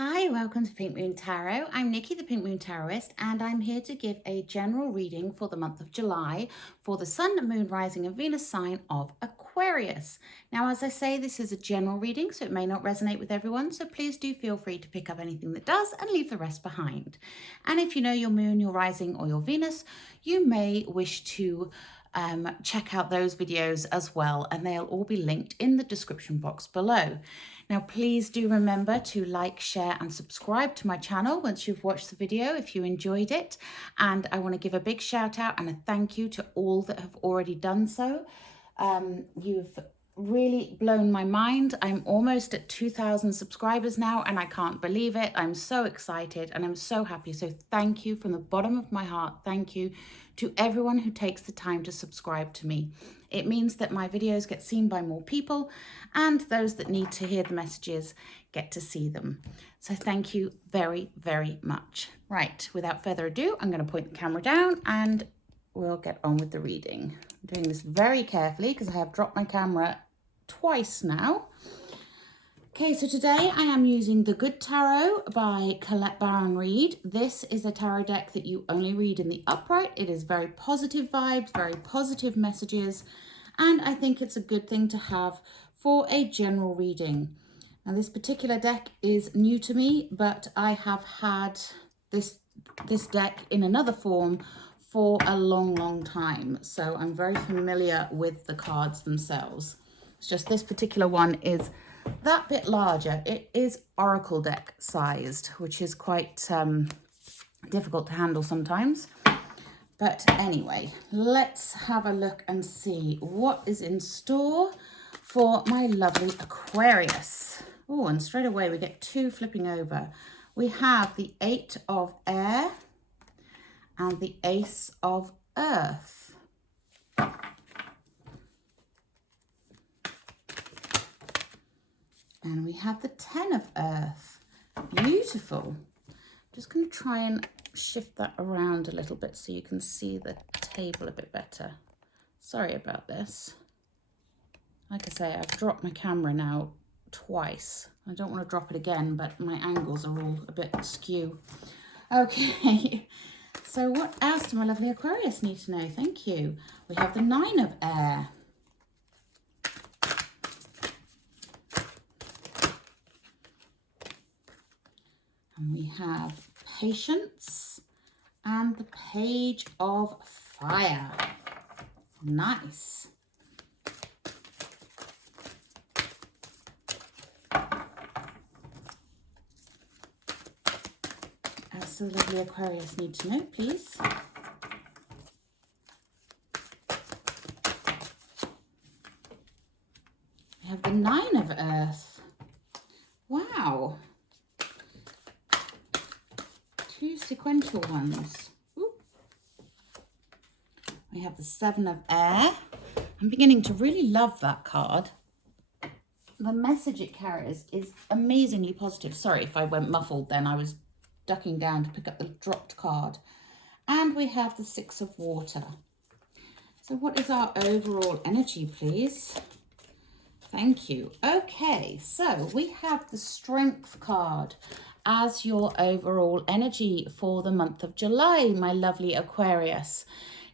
Hi, welcome to Pink Moon Tarot. I'm Nikki, the Pink Moon Tarotist, and I'm here to give a general reading for the month of July for the Sun, Moon, Rising and Venus sign of Aquarius. Now, as I say, this is a general reading, so it may not resonate with everyone, so please do feel free to pick up anything that does and leave the rest behind. And if you know your Moon, your Rising or your Venus, you may wish to check out those videos as well, and they'll all be linked in the description box below. Now, please do remember to like, share and subscribe to my channel once you've watched the video if you enjoyed it. And I want to give a big shout out and a thank you to all that have already done so. You've really blown my mind. I'm almost at 2,000 subscribers now and I can't believe it. I'm so excited and I'm so happy. So thank you from the bottom of my heart. Thank you to everyone who takes the time to subscribe to me. It means that my videos get seen by more people and those that need to hear the messages get to see them. So thank you very, very much. Right, without further ado, I'm going to point the camera down and we'll get on with the reading. I'm doing this very carefully because I have dropped my camera twice now. Okay, so today I am using the Good Tarot by Colette Baron Reid. This is a tarot deck that you only read in the upright. It is very positive vibes, very positive messages, and I think it's a good thing to have for a general reading. Now, this particular deck is new to me, but I have had this deck in another form for a long, long time. So I'm very familiar with the cards themselves. It's just this particular one is that bit larger. It is Oracle deck sized, which is quite difficult to handle sometimes. But anyway, let's have a look and see what is in store for my lovely Aquarius. Oh, and straight away we get two flipping over. We have the Eight of Air and the Ace of Earth. And we have the Ten of Earth. Beautiful. Just going to try and shift that around a little bit so you can see the table a bit better. Sorry about this. Like I say, I've dropped my camera now twice. I don't want to drop it again, but my angles are all a bit askew. Okay, so what else do my lovely Aquarius need to know? Thank you. We have the Nine of Air. And we have Patience and the Page of Fire. Nice. As the lovely Aquarius need to know, please. We have the Nine of Earth. Wow. Two sequential ones. Ooh. We have the Seven of Air. I'm beginning to really love that card. The message it carries is amazingly positive. Sorry if I went muffled then. I was ducking down to pick up the dropped card. And we have the Six of Water. So what is our overall energy, please? Thank you. Okay, so we have the Strength card as your overall energy for the month of July, my lovely Aquarius.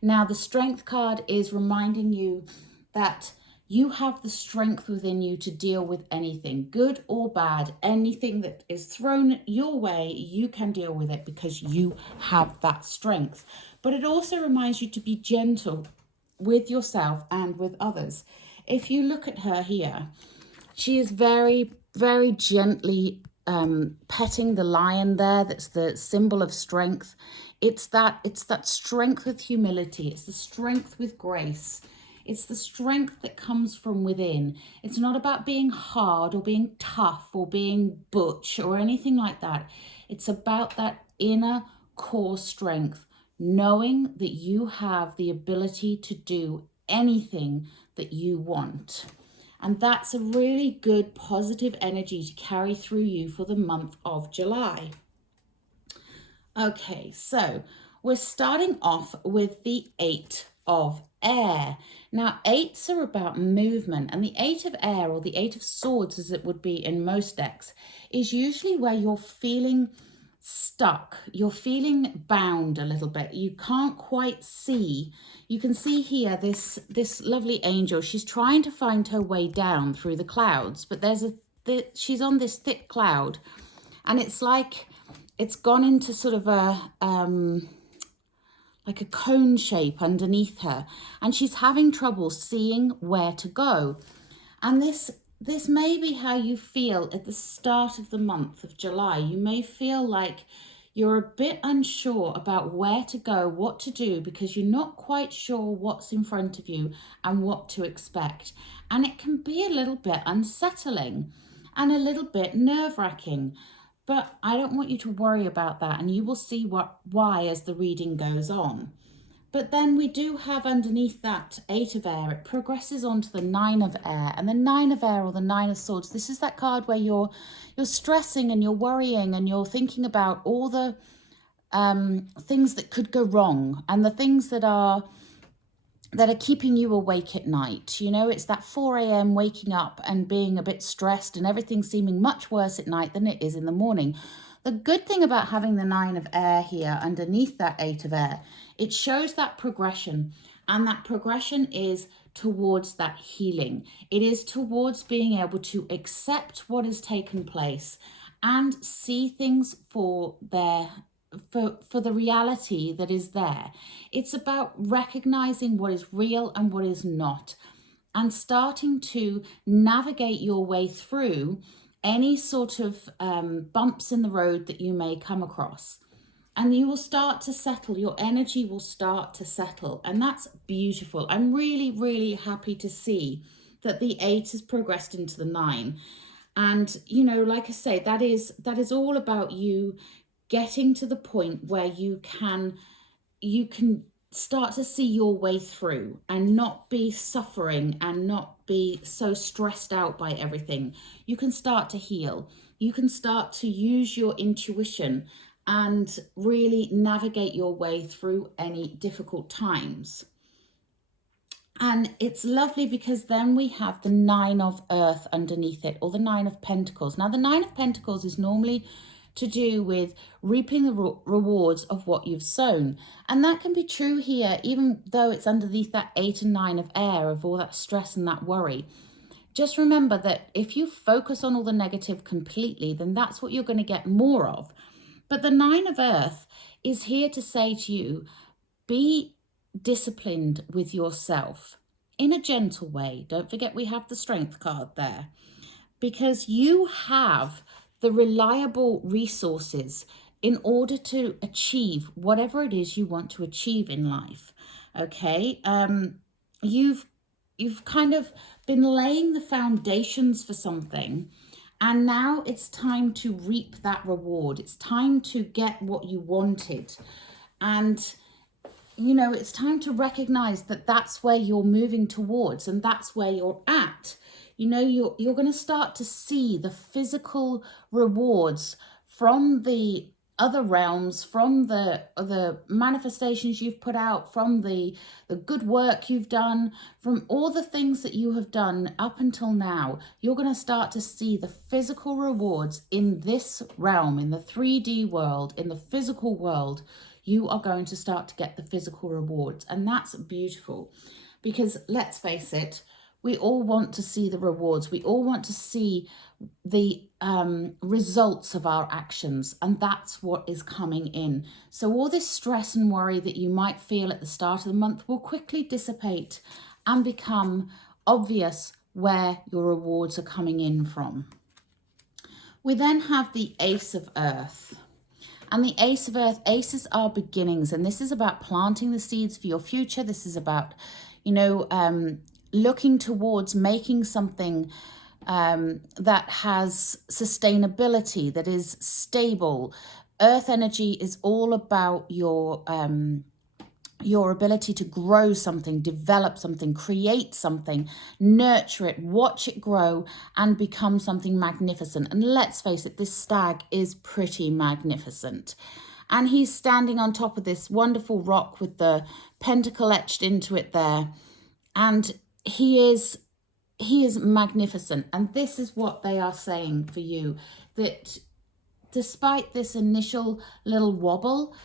Now, the Strength card is reminding you that you have the strength within you to deal with anything, good or bad. Anything that is thrown your way, you can deal with it because you have that strength. But it also reminds you to be gentle with yourself and with others. If you look at her here, she is very, very gently petting the lion there. That's the symbol of strength. It's that strength with humility. It's the strength with grace. It's the strength that comes from within. It's not about being hard or being tough or being butch or anything like that. It's about that inner core strength, knowing that you have the ability to do anything that you want. And that's a really good positive energy to carry through you for the month of July. Okay, so we're starting off with the Eight of air. Now, eights are about movement, and the eight of air, or the eight of swords as it would be in most decks, is usually where you're feeling stuck, you're feeling bound a little bit, you can't quite see. You can see here this lovely angel, she's trying to find her way down through the clouds, but she's on this thick cloud, and it's like it's gone into sort of a like a cone shape underneath her, and she's having trouble seeing where to go. And this may be how you feel at the start of the month of July. You may feel like you're a bit unsure about where to go, what to do, because you're not quite sure what's in front of you and what to expect. And it can be a little bit unsettling and a little bit nerve-wracking. But I don't want you to worry about that, and you will see why as the reading goes on. But then we do have underneath that eight of air, it progresses on to the nine of air. And the nine of air, or the nine of swords, this is that card where you're stressing and you're worrying and you're thinking about all the things that could go wrong, and the things that are keeping you awake at night. You know, it's that 4 a.m. waking up and being a bit stressed and everything seeming much worse at night than it is in the morning. The good thing about having the nine of air here underneath that eight of air, it shows that progression, and that progression is towards that healing. It is towards being able to accept what has taken place and see things for the reality that is there. It's about recognizing what is real and what is not, and starting to navigate your way through any sort of bumps in the road that you may come across. And you will start to settle, your energy will start to settle, and that's beautiful. I'm really, really happy to see that the 8 has progressed into the 9. And, you know, like I say, that is all about you getting to the point where you can start to see your way through and not be suffering and not be so stressed out by everything. You can start to heal. You can start to use your intuition and really navigate your way through any difficult times. And it's lovely because then we have the 9 of earth underneath it, or the 9 of pentacles. Now, the 9 of pentacles is normally to do with reaping the rewards of what you've sown. And that can be true here, even though it's underneath that 8 and 9 of air, of all that stress and that worry. Just remember that if you focus on all the negative completely, then that's what you're going to get more of. But the 9 of earth is here to say to you, be disciplined with yourself in a gentle way. Don't forget we have the strength card there, because you have the reliable resources in order to achieve whatever it is you want to achieve in life. Okay, you've kind of been laying the foundations for something, and now it's time to reap that reward. It's time to get what you wanted, and you know, it's time to recognize that that's where you're moving towards, and that's where you're at. You know, you're going to start to see the physical rewards from the other realms, from the manifestations you've put out, from the good work you've done, from all the things that you have done up until now. You're going to start to see the physical rewards in this realm, in the 3D world, in the physical world. You are going to start to get the physical rewards, and that's beautiful, because let's face it, we all want to see the rewards. We all want to see the results of our actions, and that's what is coming in. So all this stress and worry that you might feel at the start of the month will quickly dissipate and become obvious where your rewards are coming in from. We then have the Ace of Earth. And the Ace of Earth, aces are beginnings, and this is about planting the seeds for your future. This is about, you know, looking towards making something that has sustainability, that is stable. Earth energy is all about your ability to grow something, develop something, create something, nurture it, watch it grow and become something magnificent. And let's face it, this stag is pretty magnificent. And he's standing on top of this wonderful rock with the pentacle etched into it there. And he is magnificent. And this is what they are saying for you, that despite this initial little wobble,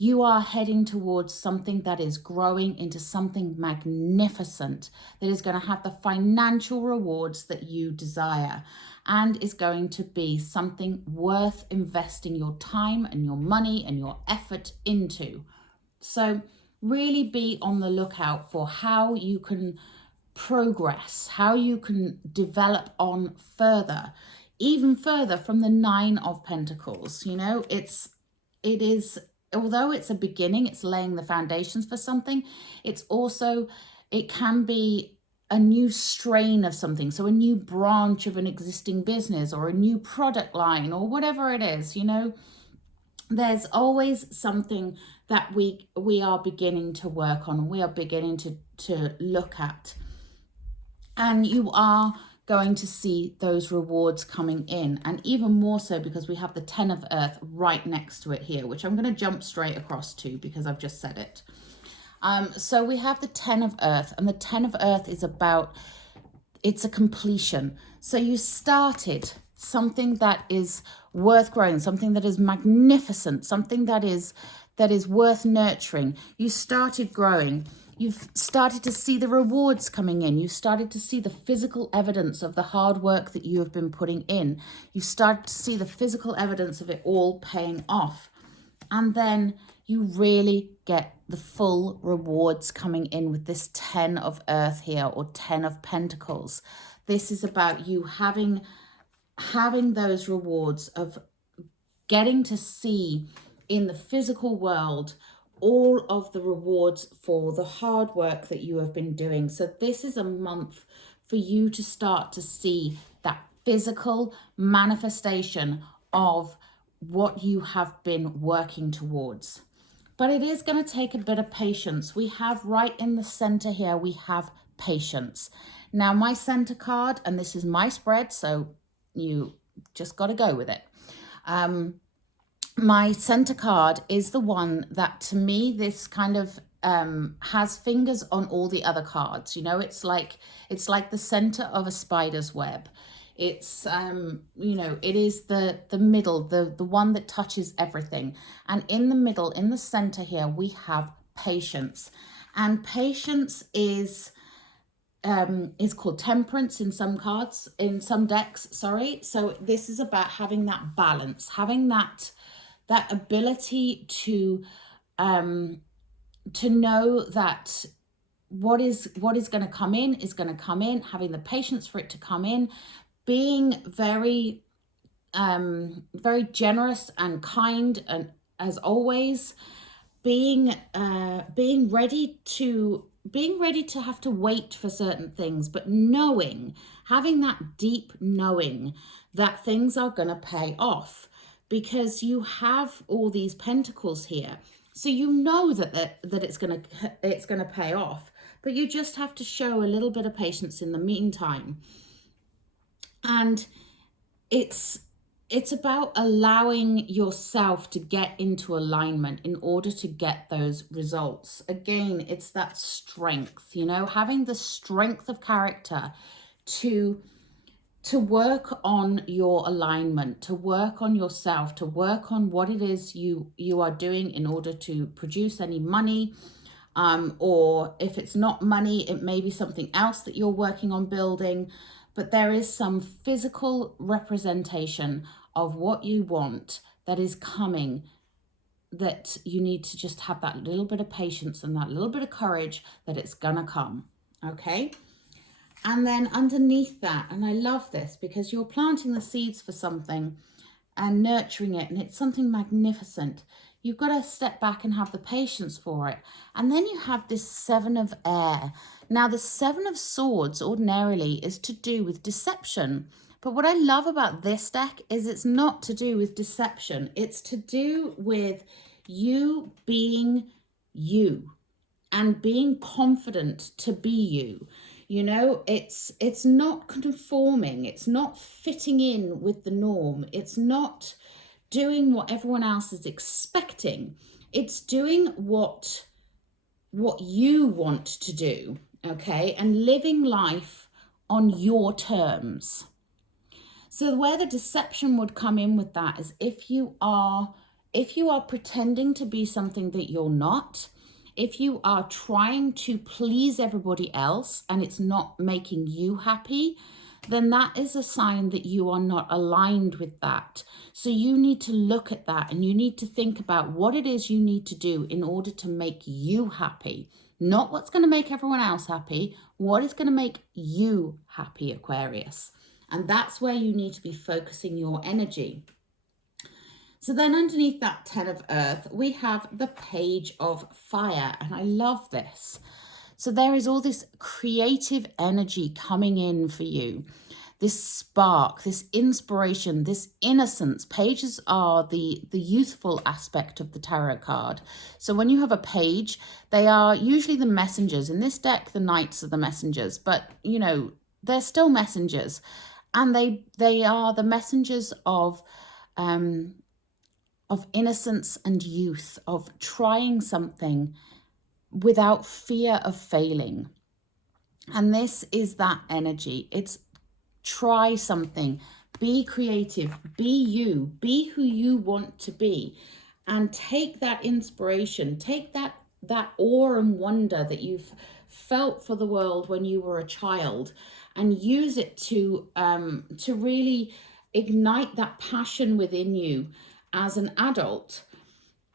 you are heading towards something that is growing into something magnificent, that is going to have the financial rewards that you desire, and is going to be something worth investing your time and your money and your effort into. So really be on the lookout for how you can progress, how you can develop on further, even further from the Nine of Pentacles. You know, it is, although it's a beginning, it's laying the foundations for something, it's also, it can be a new strain of something. So a new branch of an existing business or a new product line or whatever it is, you know, there's always something that we are beginning to work on, we are beginning to look at. And you are going to see those rewards coming in, and even more so because we have the 10 of Earth right next to it here, which I'm going to jump straight across to because I've just said it. So we have the 10 of Earth, and the 10 of Earth is about, it's a completion. So you started something that is worth growing, something that is magnificent, something that is worth nurturing. You started growing. You've started to see the rewards coming in. You've started to see the physical evidence of the hard work that you have been putting in. You've started to see the physical evidence of it all paying off. And then you really get the full rewards coming in with this 10 of Earth here, or 10 of Pentacles. This is about you having those rewards of getting to see in the physical world all of the rewards for the hard work that you have been doing. So this is a month for you to start to see that physical manifestation of what you have been working towards. But it is going to take a bit of patience. We have right in the center here, we have patience. Now my center card, and this is my spread, so you just got to go with it. My center card is the one that, to me, this kind of has fingers on all the other cards. You know, it's like the center of a spider's web. It's you know, it is the middle, the one that touches everything. And in the middle, in the center here, we have patience. And patience is called temperance in some cards, in some decks, sorry. So this is about having that balance, having that ability to know that what is going to come in is going to come in, having the patience for it to come in, being very very generous and kind, and as always, being ready to have to wait for certain things, but having that deep knowing that things are going to pay off, because you have all these pentacles here. So you know that it's going to pay off, but you just have to show a little bit of patience in the meantime. And it's about allowing yourself to get into alignment in order to get those results. Again, it's that strength, you know, having the strength of character to work on your alignment, to work on yourself, to work on what it is you are doing in order to produce any money. Or if it's not money, it may be something else that you're working on building. But there is some physical representation of what you want that is coming, that you need to just have that little bit of patience and that little bit of courage that it's gonna come, okay? And then underneath that, and I love this because you're planting the seeds for something and nurturing it, and it's something magnificent. You've got to step back and have the patience for it. And then you have this 7 of Air. Now, the 7 of Swords ordinarily is to do with deception. But what I love about this deck is it's not to do with deception. It's to do with you being you and being confident to be you. You know, it's not conforming. It's not fitting in with the norm. It's not doing what everyone else is expecting. It's doing what you want to do, okay? And living life on your terms. So where the deception would come in with that is if you are pretending to be something that you're not, if you are trying to please everybody else and it's not making you happy, then that is a sign that you are not aligned with that. So you need to look at that and you need to think about what it is you need to do in order to make you happy. Not what's going to make everyone else happy, what is going to make you happy, Aquarius. And that's where you need to be focusing your energy. So then underneath that 10 of Earth, we have the Page of Fire. And I love this. So there is all this creative energy coming in for you. This spark, this inspiration, this innocence. Pages are the youthful aspect of the tarot card. So when you have a page, they are usually the messengers. In this deck, the knights are the messengers. But, you know, they're still messengers. And they are the messengers of innocence and youth, of trying something without fear of failing. And this is that energy. It's try something, be creative, be you, be who you want to be, and take that inspiration, take that awe and wonder that you've felt for the world when you were a child, and use it to really ignite that passion within you as an adult.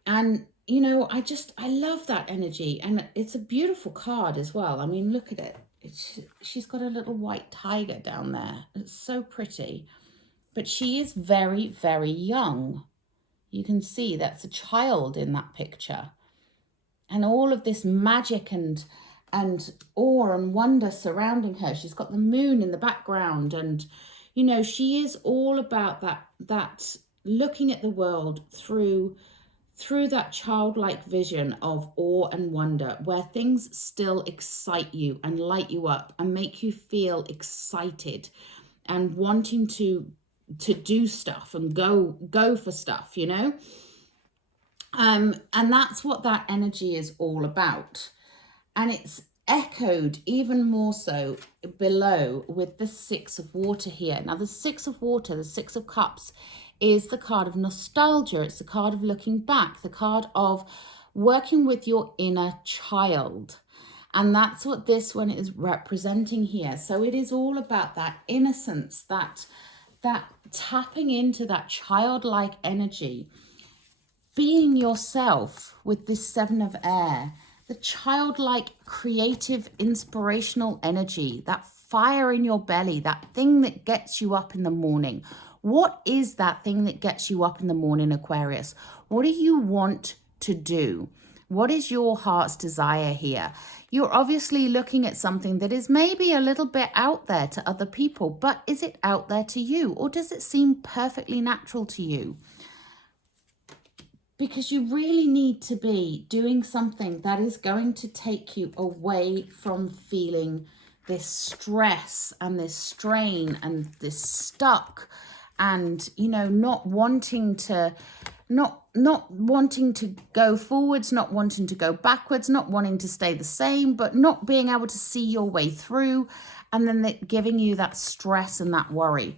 And you know, I love that energy, and it's a beautiful card as well. I mean, look at it. She's got a little white tiger down there. It's so pretty, but she is very, very young. You can see that's a child in that picture, and all of this magic and awe and wonder surrounding her. She's got the moon in the background, and you know, she is all about that looking at the world through that childlike vision of awe and wonder, where things still excite you and light you up and make you feel excited and wanting to do stuff and go for stuff, you know. And that's what that energy is all about. And it's echoed even more so below with the Six of Water here. Now the Six of Water, the Six of Cups, is the card of nostalgia. It's the card of looking back, the card of working with your inner child. And that's what this one is representing here. So it is all about that innocence, that tapping into that childlike energy, being yourself with this Seven of Air, the childlike, creative, inspirational energy, that fire in your belly, that thing that gets you up in the morning. What is that thing that gets you up in the morning, Aquarius? What do you want to do? What is your heart's desire here? You're obviously looking at something that is maybe a little bit out there to other people, but is it out there to you? Or does it seem perfectly natural to you? Because you really need to be doing something that is going to take you away from feeling this stress and this strain and this stuck, and you know, not wanting to go forwards, not wanting to go backwards, not wanting to stay the same, but not being able to see your way through, and then giving you that stress and that worry.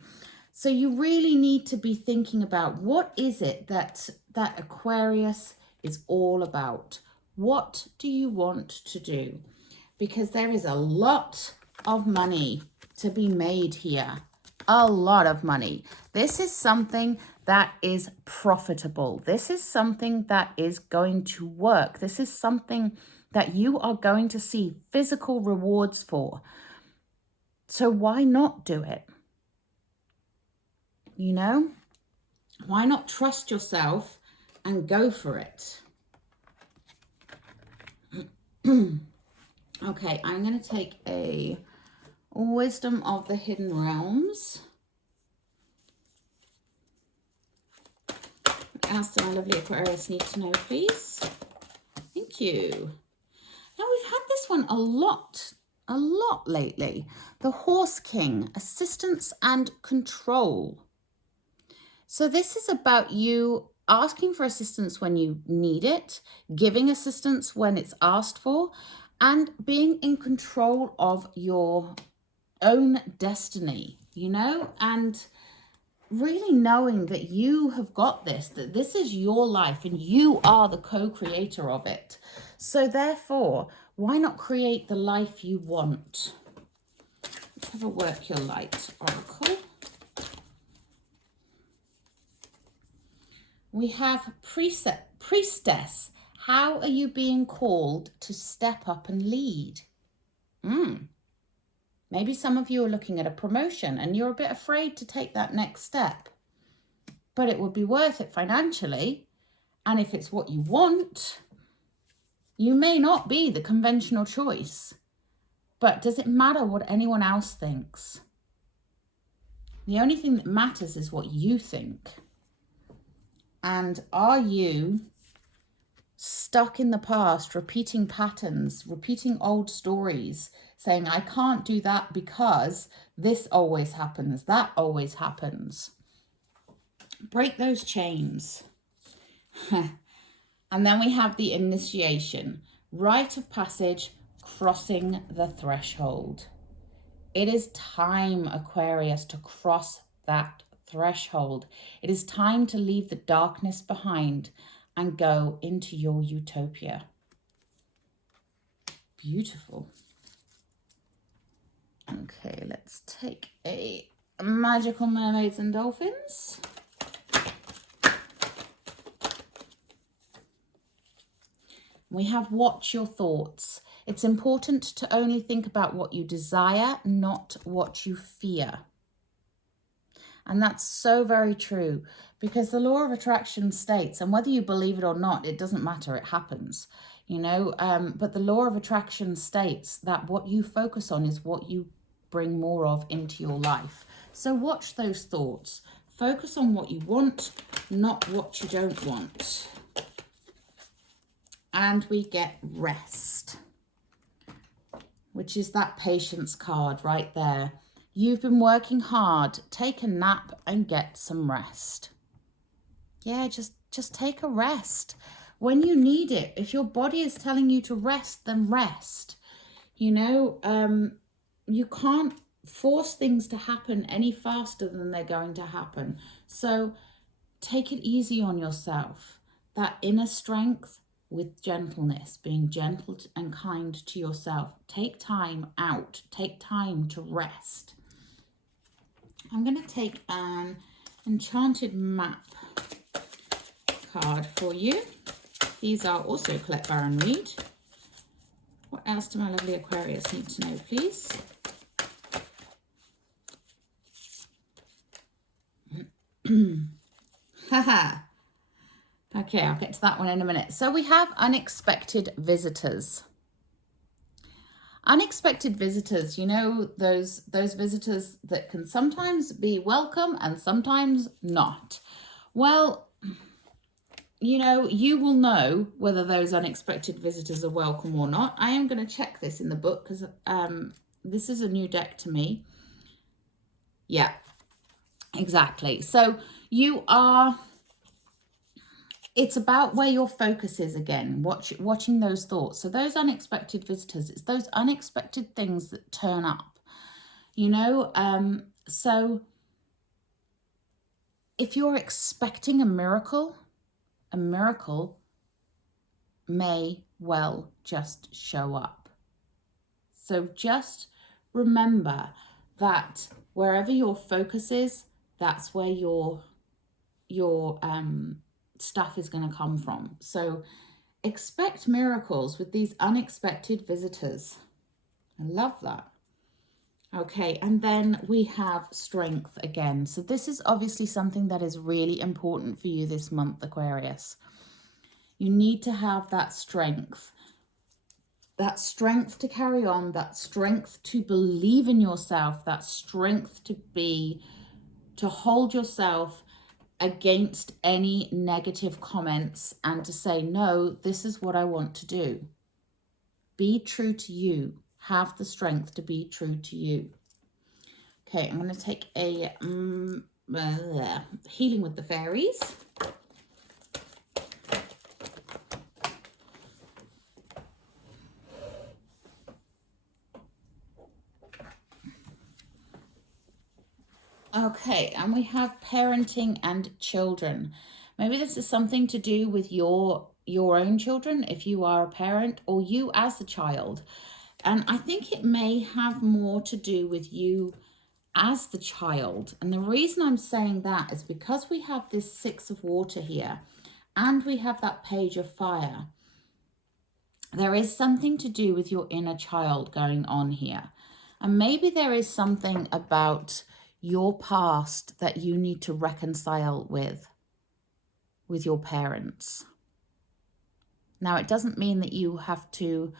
So you really need to be thinking about, what is it that Aquarius is all about? What do you want to do? Because there is a lot of money to be made here. A lot of money. This is something that is profitable. This is something that is going to work. This is something that you are going to see physical rewards for. So why not do it? You know, why not trust yourself and go for it? Okay, I'm going to take a Wisdom of the Hidden Realms. Ask my lovely Aquarius need to know, please. Thank you. Now, we've had this one a lot lately. The Horse King, assistance and control. So this is about you asking for assistance when you need it, giving assistance when it's asked for, and being in control of your own destiny, you know, and really knowing that you have got this, that this is your life and you are the co-creator of it. So therefore, why not create the life you want? Let's have a work your light oracle. We have priestess. How are you being called to step up and lead? Maybe some of you are looking at a promotion and you're a bit afraid to take that next step. But it would be worth it financially. And if it's what you want, you may not be the conventional choice. But does it matter what anyone else thinks? The only thing that matters is what you think. And are you stuck in the past, repeating patterns, repeating old stories, saying, I can't do that because this always happens, that always happens? Break those chains. And then we have the initiation, rite of passage, crossing the threshold. It is time, Aquarius, to cross that threshold. It is time to leave the darkness behind and go into your utopia. Beautiful. Okay, let's take a magical mermaids and dolphins. We have watch your thoughts. It's important to only think about what you desire, not what you fear. And that's so very true, because the law of attraction states, and whether you believe it or not, it doesn't matter, it happens, you know, but the law of attraction states that what you focus on is what you bring more of into your life. So watch those thoughts. Focus on what you want, not what you don't want. And we get rest, which is that patience card right there. You've been working hard. Take a nap and get some rest. Yeah, just take a rest when you need it. If your body is telling you to rest, then rest. You know, you can't force things to happen any faster than they're going to happen. So take it easy on yourself. That inner strength with gentleness, being gentle and kind to yourself. Take time out. Take time to rest. I'm going to take an enchanted map card for you. These are also Colette Baron Reid. What else do my lovely Aquarius need to know, please? Haha. Okay, I'll get to that one in a minute. So we have unexpected visitors. Unexpected visitors, you know, those visitors that can sometimes be welcome and sometimes not. Well, you know, you will know whether those unexpected visitors are welcome or not. I am going to check this in the book because this is a new deck to me. Yeah, exactly. So you are... It's about where your focus is again, watching those thoughts. So those unexpected visitors, it's those unexpected things that turn up, you know. So if you're expecting a miracle may well just show up. So just remember that wherever your focus is, that's where your stuff is going to come from. So expect miracles with these unexpected visitors. I love that. Okay, and then we have strength again. So this is obviously something that is really important for you this month, Aquarius. You need to have that strength to carry on, that strength to believe in yourself, that strength to hold yourself against any negative comments and to say, no, this is what I want to do. Be true to you. Have the strength to be true to you. Okay, I'm going to take a healing with the fairies. Okay, and we have parenting and children. Maybe this is something to do with your own children, if you are a parent, or you as a child. And I think it may have more to do with you as the child. And the reason I'm saying that is because we have this 6 of water here, and we have that page of fire. There is something to do with your inner child going on here. And maybe there is something about your past that you need to reconcile with your parents. Now, it doesn't mean that you have to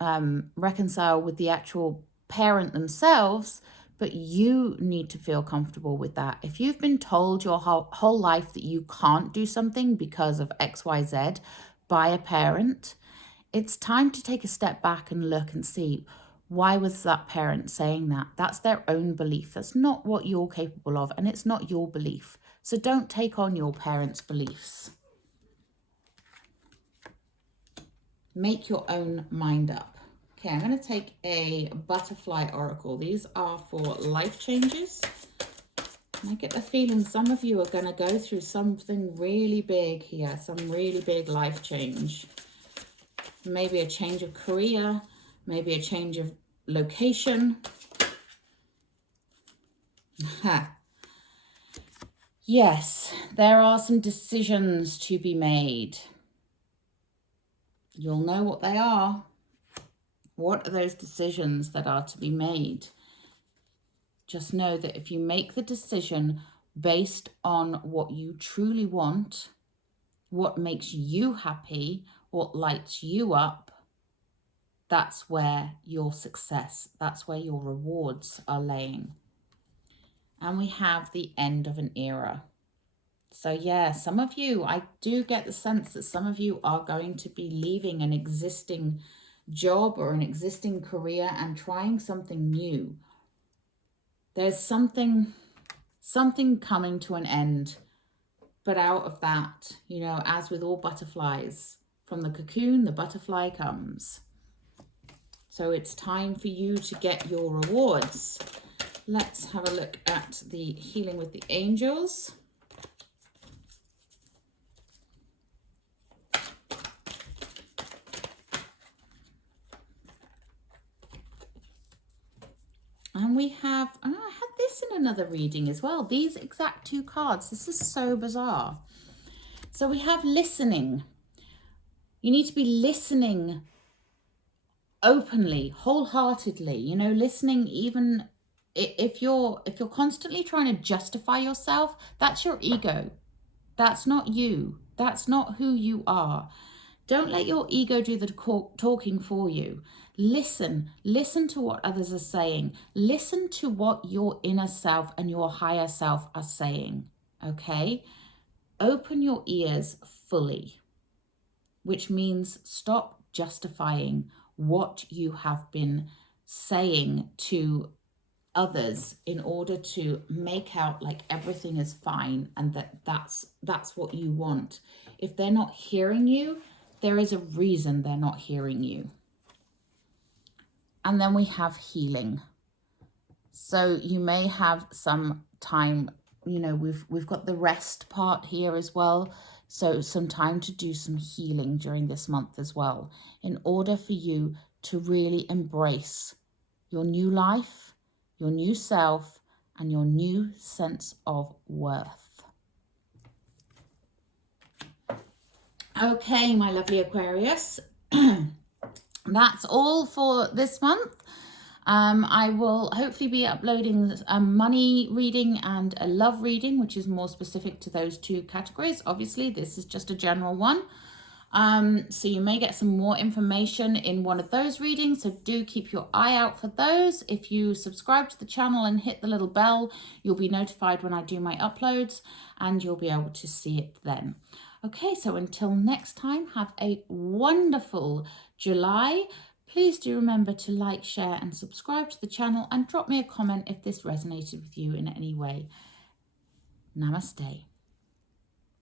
reconcile with the actual parent themselves, but you need to feel comfortable with that. If you've been told your whole life that you can't do something because of XYZ by a parent, it's time to take a step back and look and see, why was that parent saying that? That's their own belief. That's not what you're capable of, and it's not your belief. So don't take on your parents' beliefs. Make your own mind up. Okay, I'm going to take a butterfly oracle. These are for life changes. And I get the feeling some of you are going to go through something really big here, some really big life change. Maybe a change of career, maybe a change of location. Yes, there are some decisions to be made. You'll know what they are. What are those decisions that are to be made? Just know that if you make the decision based on what you truly want, what makes you happy, what lights you up, that's where your success, that's where your rewards are laying. And we have the end of an era. So yeah, some of you, I do get the sense that some of you are going to be leaving an existing job or an existing career and trying something new. There's something coming to an end. But out of that, you know, as with all butterflies, from the cocoon, the butterfly comes. So it's time for you to get your rewards. Let's have a look at the healing with the angels. And we have, I had this in another reading as well. These exact 2 cards. This is so bizarre. So we have listening. You need to be listening openly, wholeheartedly, you know, listening even if you're constantly trying to justify yourself, that's your ego. That's not you. That's not who you are. Don't let your ego do the talking for you. Listen to what others are saying. Listen to what your inner self and your higher self are saying, okay? Open your ears fully, which means stop justifying what you have been saying to others in order to make out like everything is fine and that's what you want. If they're not hearing you, there is a reason they're not hearing you. And then we have healing. So you may have some time, you know, we've got the rest part here as well. So some time to do some healing during this month as well, in order for you to really embrace your new life, your new self, and your new sense of worth. Okay, my lovely Aquarius, that's all for this month. I will hopefully be uploading a money reading and a love reading, which is more specific to those 2 categories. Obviously, this is just a general one. So you may get some more information in one of those readings. So do keep your eye out for those. If you subscribe to the channel and hit the little bell, you'll be notified when I do my uploads and you'll be able to see it then. Okay, so until next time, have a wonderful July. Please do remember to like, share and subscribe to the channel and drop me a comment if this resonated with you in any way. Namaste.